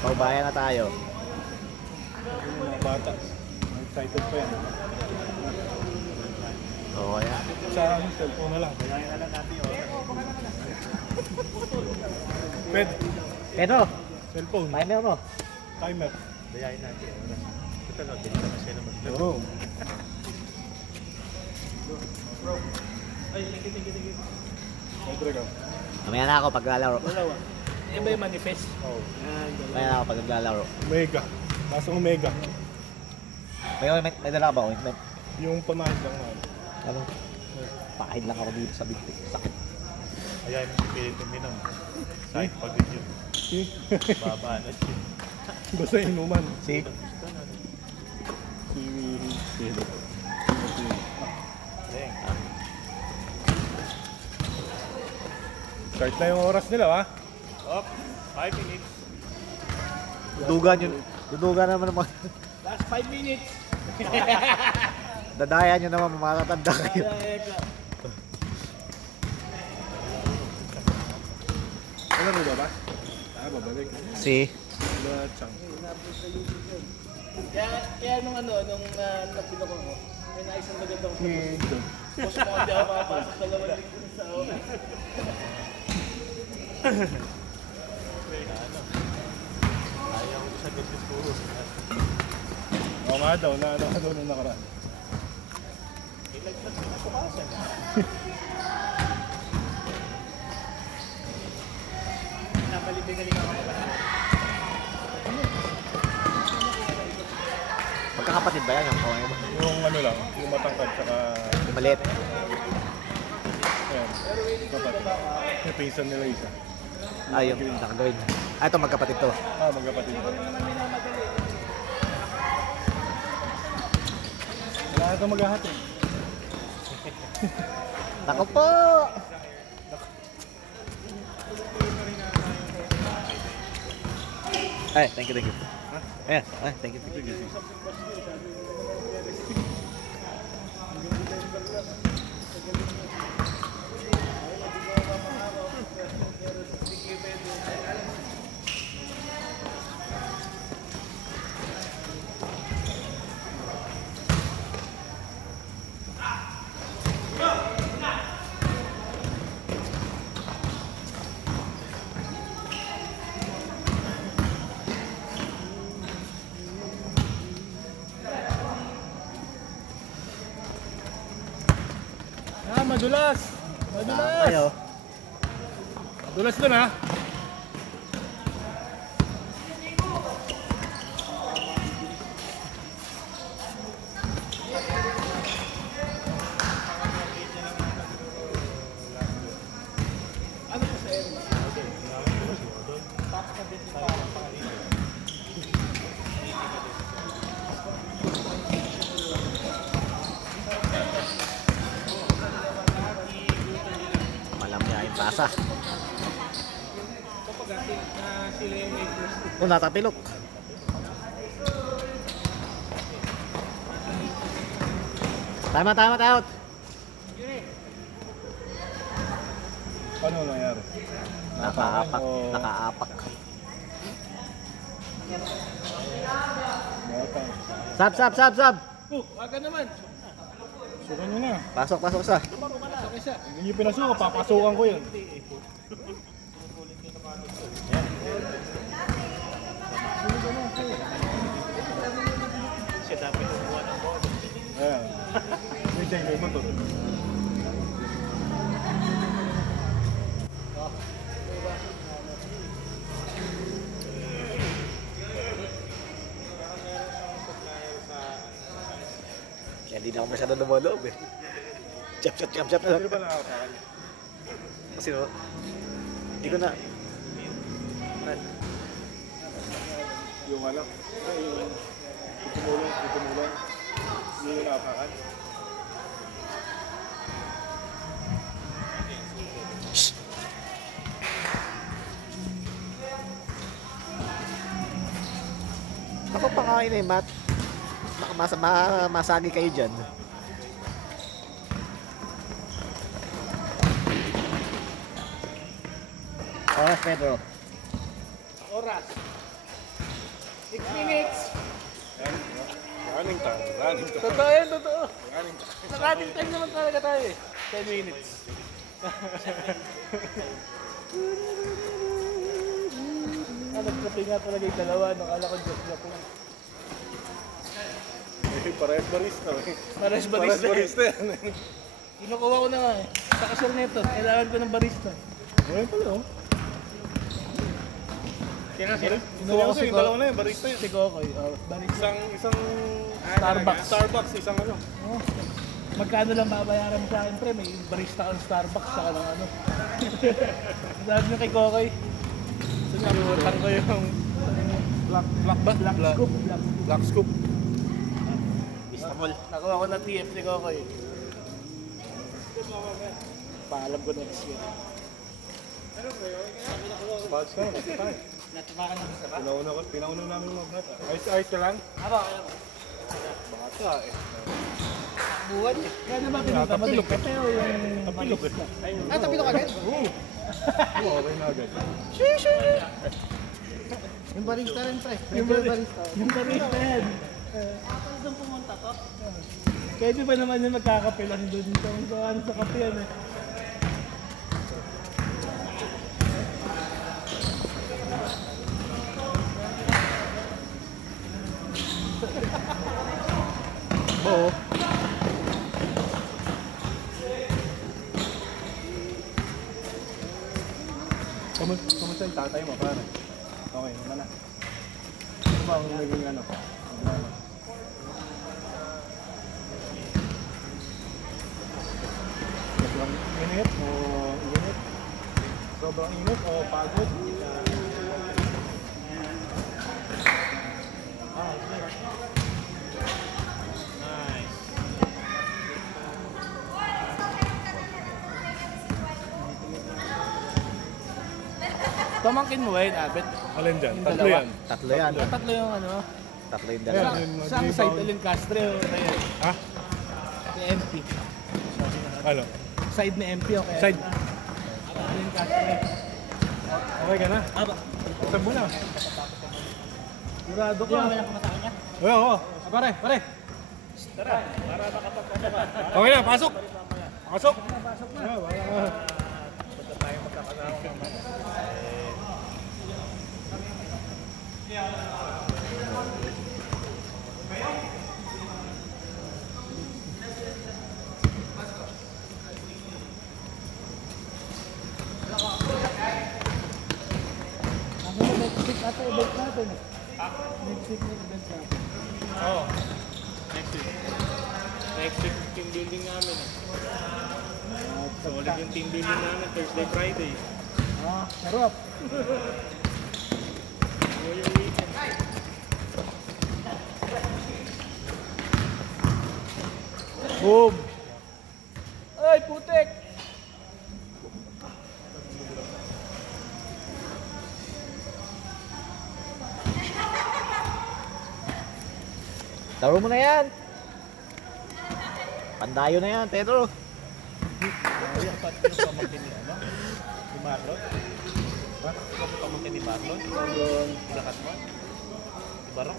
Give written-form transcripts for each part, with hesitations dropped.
Paubayan na tayo. Yung mga bata. Excited pa yan. Oo, kaya. Sa cellphone na lang. Bayahin na lang natin yun. Pwede. Pedro, Cellphone. timer mo. Timer. Bayahin natin yung oras. Ito lang, hindi naman siya naman. Oo. Ay, thank you. Pwede ka. Mamaya na ako paglalaro. Dalawa. Yan ba yung manifest? Oo. Mamaya na ako paglalaro. Omega. Nasa Omega. May dala ka ba ointment? Yung pamahid lang na. Ano? Pakahid lang ako dito sa bintik. Sakit. Ayan, pilit uminom. Side pag yun. Babaan at yun. Basta inuman. See? Start na yung oras nila, ha? Up, 5 minutes. Dudugan yun. Dudugan naman mga... Last 5 minutes. Dadaya nyo naman, matatanda kayo. Ano mo ba ba? Babalik. See? Chang. Kaya nung napilo ko, may naisang magandang Doon. Tapos mo hindi ako makapasok sa laman linggo sa ayaw ko sa business ko. Oo nga daw, na nung nakaraan. Ilagtas na pukasan. Napalibig ka mga Magkakapatid ba yan? Yung ano lang, yung matangkad saka... Yung maliit. Ayan, kapatid. Yung pinsan nila isa. Ah, yung nakagawin. Ah, ito magkapatid to. Ah, magkapatid. Wala na ito maghahati. Nako po! Ay, thank you. Ayan, ay, thank you. Ah, madulas! Madulas! Tayo. Madulas dun, ha? Malamya yung tasa. Oh, natapilok. Tama, out. Ano nangyari? Nakaapak. Nakatang. Sab. aga naman. Sukan nyo na. Pasok sa. Hindi nyo pinasukan, papasukan ko yun. Siya dapat kumuha ng ball. Ayan. May mo to. Kaya hindi na ako masyado lumoloob eh. Chap na lang. Sino ba nakakakaan? Kasi no, hindi ko na. Yung alam. Yung tumulong. Hindi nyo nakakakaan. Ako pakain eh, Matt. Baka masagi kayo dyan. Oras, Pedro. Oras. 6 minutes. Running time. Running time. Totoo yan, totoo. Running time. Sa running time naman talaga tayo eh. 10 minutes. Nagkape nga talaga yung dalawa. Nakala ko joke lang. Parehas barista. Pares Parehas barista. barista yan. Kinukuha ko na nga eh. Sa kasir nito, kailangan ko ng barista. Ayun pala oh. Kaya kasi, Kinuha ko yung dalawa na yun, barista yun. si Kokoy. Barista. Isang Starbucks. Starbucks, isang ano. Oh. Magkano lang babayaran mo sa akin, pre? May barista on Starbucks sa ng ano. Sabi niyo kay Kokoy. Sinalimutan ko yung Black scoop. Istanbul. Nakuha ko ng TF ni Kokoy. Paalam ko next year. Spots ka na. Natapakan ng isa ba? Pinauna namin mag-hat. Ayos ka lang? Aba, Bata eh. buwan eh. Kaya naman pinunta mo din kape o yung Tapilog eh. tapilok agad? Oo. Oo, okay na agad. Yung barista rin, pre. Yung barista. Yung barista yan. Ako doon pumunta to. Kaya di ba naman yung magkakape lang doon dito? Kung saan sa kape yan eh. Oo. Kamusta yung tatay mo, pare? Okay, naman na. Ano ba ang naging ano? Sobrang init o init? Sobrang init o pagod? Pamangkin mo eh, Abet. Alin dyan? Yung Tatlo dalawa. yan. Tatlo yan. Tatlo yung ano. Tatlo yung Ayan, dalawa. yung Saan rebound. side Alin Castro na yan? Ha? Ni MP. Ano? Side ni MP o kaya? Side. Alin Castro. Okay ka na? Aba. Saan mo na? Sigurado ka. Yung kumatakan niya? Oo. Pare, pare. Tara, para makapagkano ba? Okay na, pasok. Pasok. Pasok na. Punta tayo magkakasama. Ako na next week ata event natin. Next week na event natin. Oo. Next week. Next week team building namin. Solid yung team building namin. Thursday, Friday. Sarap. Enjoy your weekend. Boom! Ay, putek! Taro mo na yan. Pandayo na yan, Pedro. Yung pamangkin ni ano? Ni Marlon? Ha? Yung pamangkin ni Marlon? Ilakat mo? Di Barok?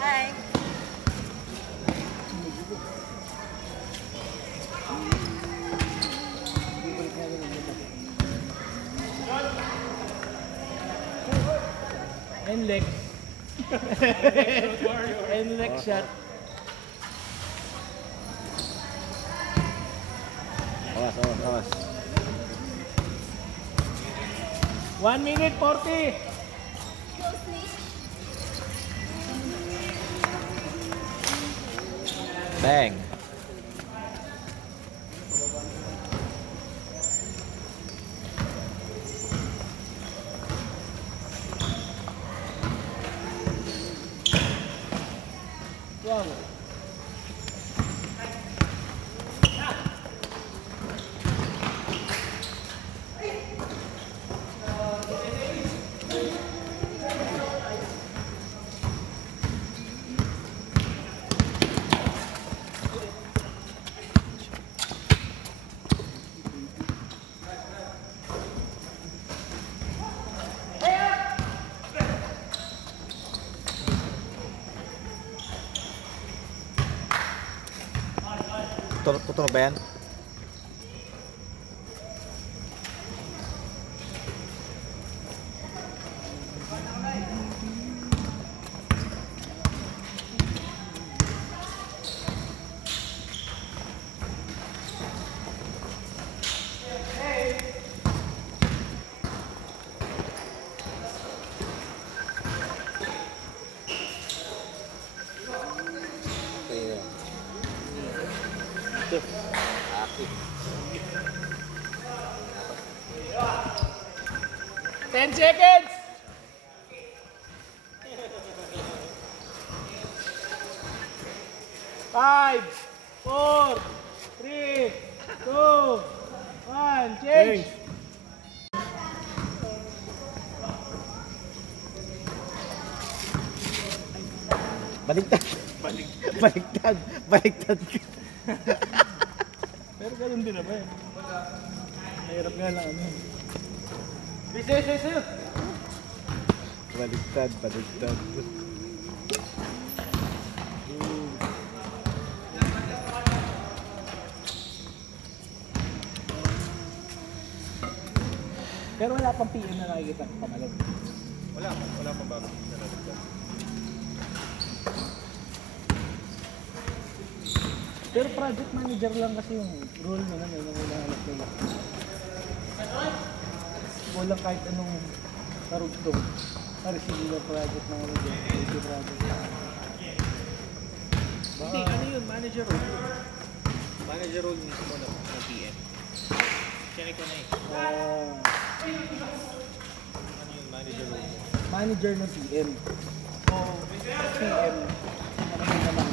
Hi. Enlex. Enlex shot. Awas, awas, awas. 1 minute 40. Bang. Wow. Tutunog ba yan? Ten seconds! Five, four, three, two, one, change! Baligtad. Baligtad. Baligtad. Pero ganun din naman eh. Mahirap nga lang ano. Baligtad. Baligtad. Pero wala pang PM na nakikita ng pamalag. Wala pang bago sa natin. Pero project manager lang kasi yung role nila yung hinahanap nila. Walang kahit anong karugtong. Receive ng project manager, quality project. Hindi, ano yun? Manager role. Manager role mismo ng PM. Check ko na eh. Ano yung manager role mo? Manager ng PM. O PM, ano mo naman.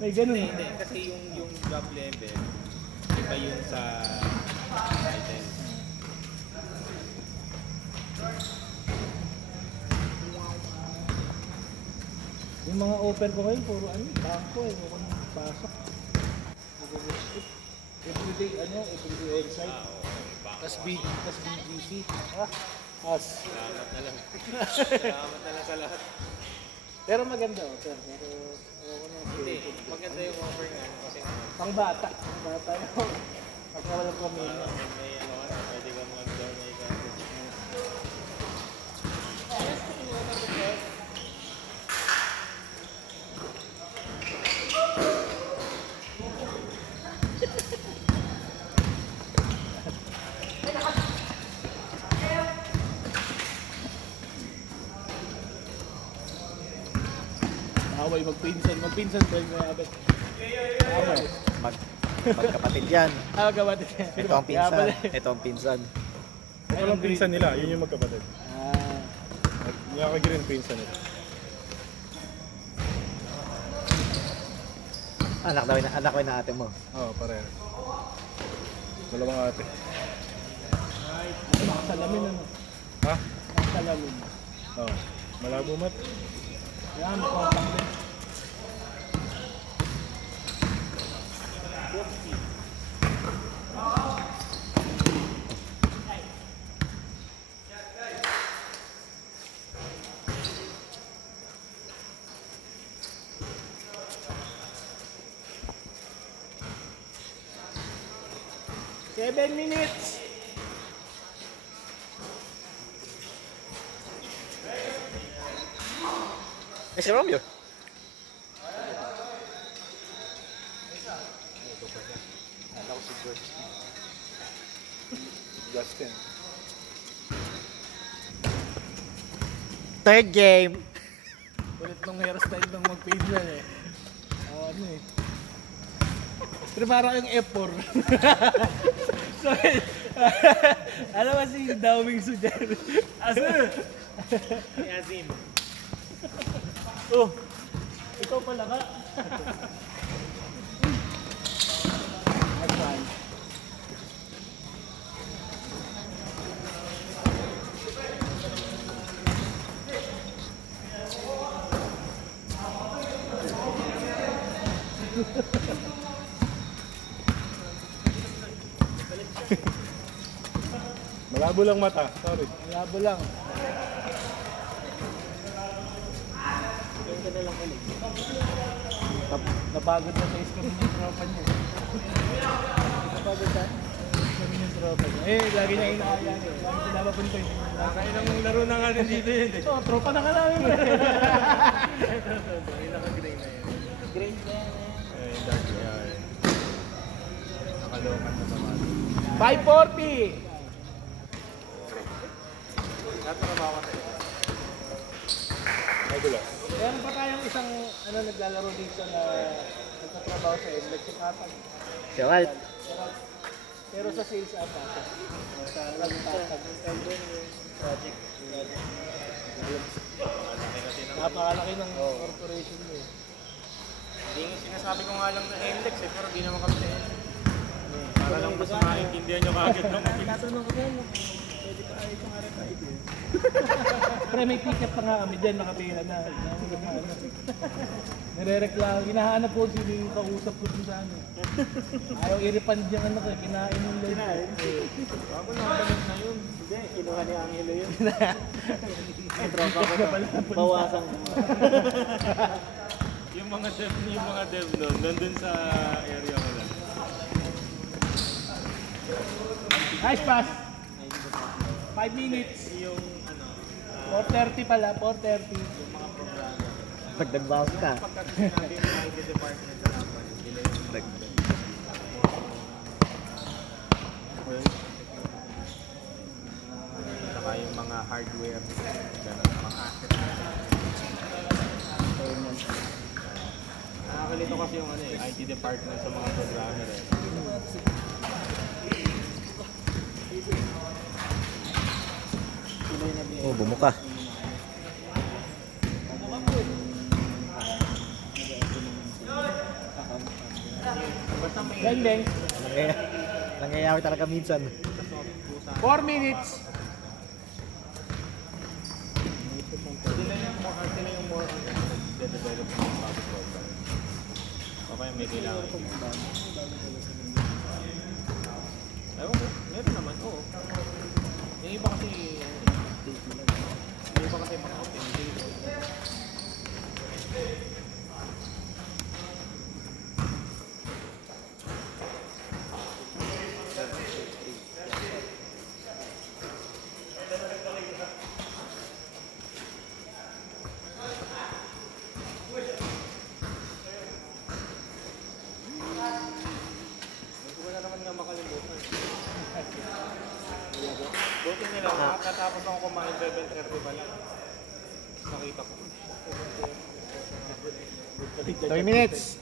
May ganun eh. Hindi. Kasi yung job level, iba yung sa title. Yung mga offer ko ngayon, puro ano, bangko eh. Mukhang pasok. Everyday, everyday on-site. Tas BGC. Salamat na lang. Salamat na lang sa lahat. Pero maganda sir. Pero, Hindi, maganda yung offer nga. Kasi pang bata. Pang bata yun. Pagka walang pamilya. may ano ka na, pwede kang mag-donate ka. Away, magpinsan ba yung agad? Away. Magkapatid yan. Gawa din. Ito ang pinsan. Ito ang pinsan. Ito lang pinsan nila, yun yung magkapatid. Nakakagiri yung pinsan nila. Anak ko yung ate mo. Oo, pareha. Dalawang ate. Nakasalamin ano? Ha? Nakasalamin. Oo. Malabo mat. Yan, kompang din. Seven minutes. Eh, si Romeo. Justin. Third game. Ulit nung hairstyle ng mag-pinsan eh. Ano eh. Pero parang yung F4. So, alam mo si Dawing Sujan. Aso? Si Azim. Oh, ikaw pala ka. Advance. Malabo lang mata, sorry. Labo lang. Gawin ka na lang ulit. Napagod na sa score yung tropa niya. Napagod na? Score yung tropa niya. Eh, lagi niya inaaya niya. Lagi pinapapunta yun. Nakailang laro na nga rin dito yun eh. Oo, tropa na ka namin. Naka-gray na yun. Great na yan. Eh, dati yan. Nakalokan na naman. 540! Natrabaho ka tayo. Ay, gulo. Meron pa tayong isang naglalaro dito na nagtatrabaho sa NLEX si Tatag. Si Walt. Pero sa sales ata. Sa Tatag. Project. Napakalaki ng corporation mo eh. Hindi nga sinasabi ko nga lang na index eh, pero di naman kami sa index. Para lang mas maintindihan nyo kagad ng Tinatanong ko yan. Pwede ka ay itong RFID. Pre, may ticket pa nga kami dyan, nakapila na. Nire-reklamo, hinahanap ko sino yung kausap ko dun sa ano. Ayaw i-refund yung ano ko, kinain yung load. Bago nakabalik na yun. Hindi, kinuha ni Angelo yun. Ay, tropa ko to. Bawasan mo. Yung mga dev nun, nandun sa area ko lang. Nice pass! 5 minutes. Yung ano, 4:30 pala, 4:30. Dagdag bawas ka. pagka sinabi yung IT department na dapat, sila yung Dagdag. saka yung mga hardware, ganun, mga asset. Nakakalito kasi yung ano eh, IT department sa mga programmer eh. Oh, bumuka. Beng. Nangyayari talaga minsan. 4 minutes. Sila yung more on de-develop ng bago program. O kaya may kailangan. Ewan ko, meron naman, oo. Yung iba kasi, yung iba kasi mga optimization. Wala naman nga makalimutan. Buti nila, nakatapos ako kumain 7:30 pa lang. Nakita ko. 3 minutes.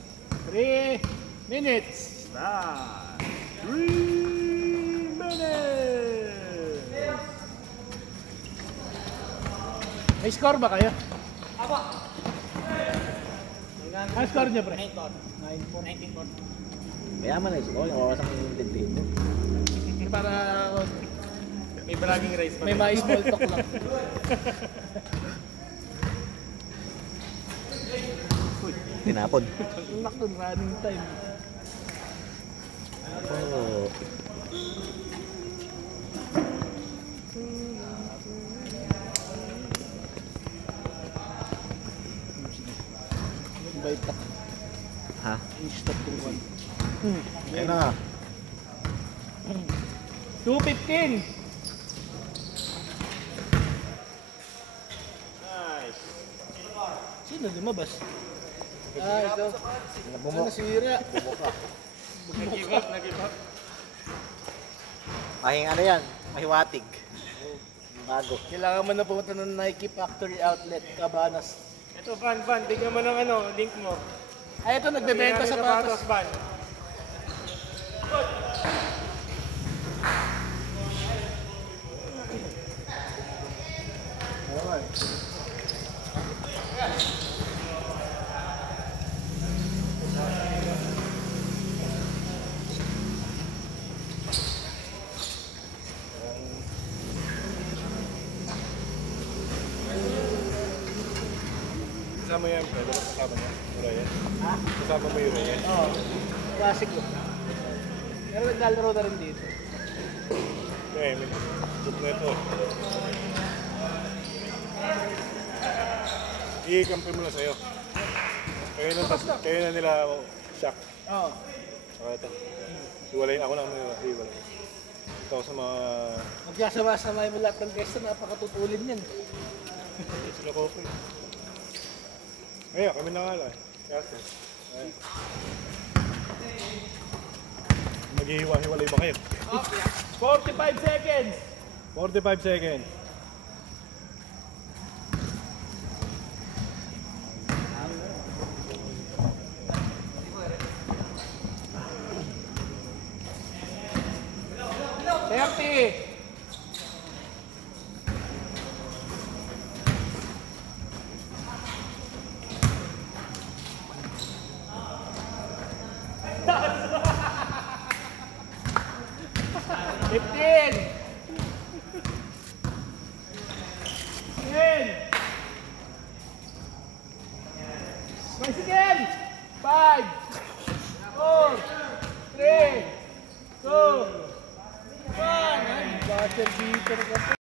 3 minutes. Nah. 3 minutes! May score ba kayo? Ano score niyo, pre? 19-4. Mayaman na siguro. Yung oras ang dito. Para May bragging rights pa. may mga small talk lang. Tinapon. Ang lak dun, running time. Oh. Invite tak. Ha? I-stop tong one. Ayun na. 2:15. Nice. Sino lumabas? Ah, ito. Bumuk. Nasira. Nag-give up, nag-give up. Mahing ano yan? Mahiwatig. Bago. Kailangan mo na pumunta ng Nike Factory Outlet, Cabanas. Ito, Van, bigyan mo ng ano, link mo. Ay, ito, nagbebenta sa patos. Van. Kasama yan, pwede ba kasama niya? Urayan? Ha? Kasama mo yung Urayan? Oo. Classic ko. Pero naglalaro na rin dito. Okay, may good na ito. I-camping mo na sa'yo. Kaya na nila shock. Oo. Saka ito. Hiwalay ako lang nila. Hiwalay. Ito ako sa mga... Magsasama-sama mo lahat ng guests na napakatutulin yan. Sila ko. Ngayon, kami na nga lang. Ayun. Maghihiwa-hiwalay ba kayo? 45 seconds! 45 seconds. Bicycle! 5, 4, 3, 2, 1. Ang buzzer beater ka.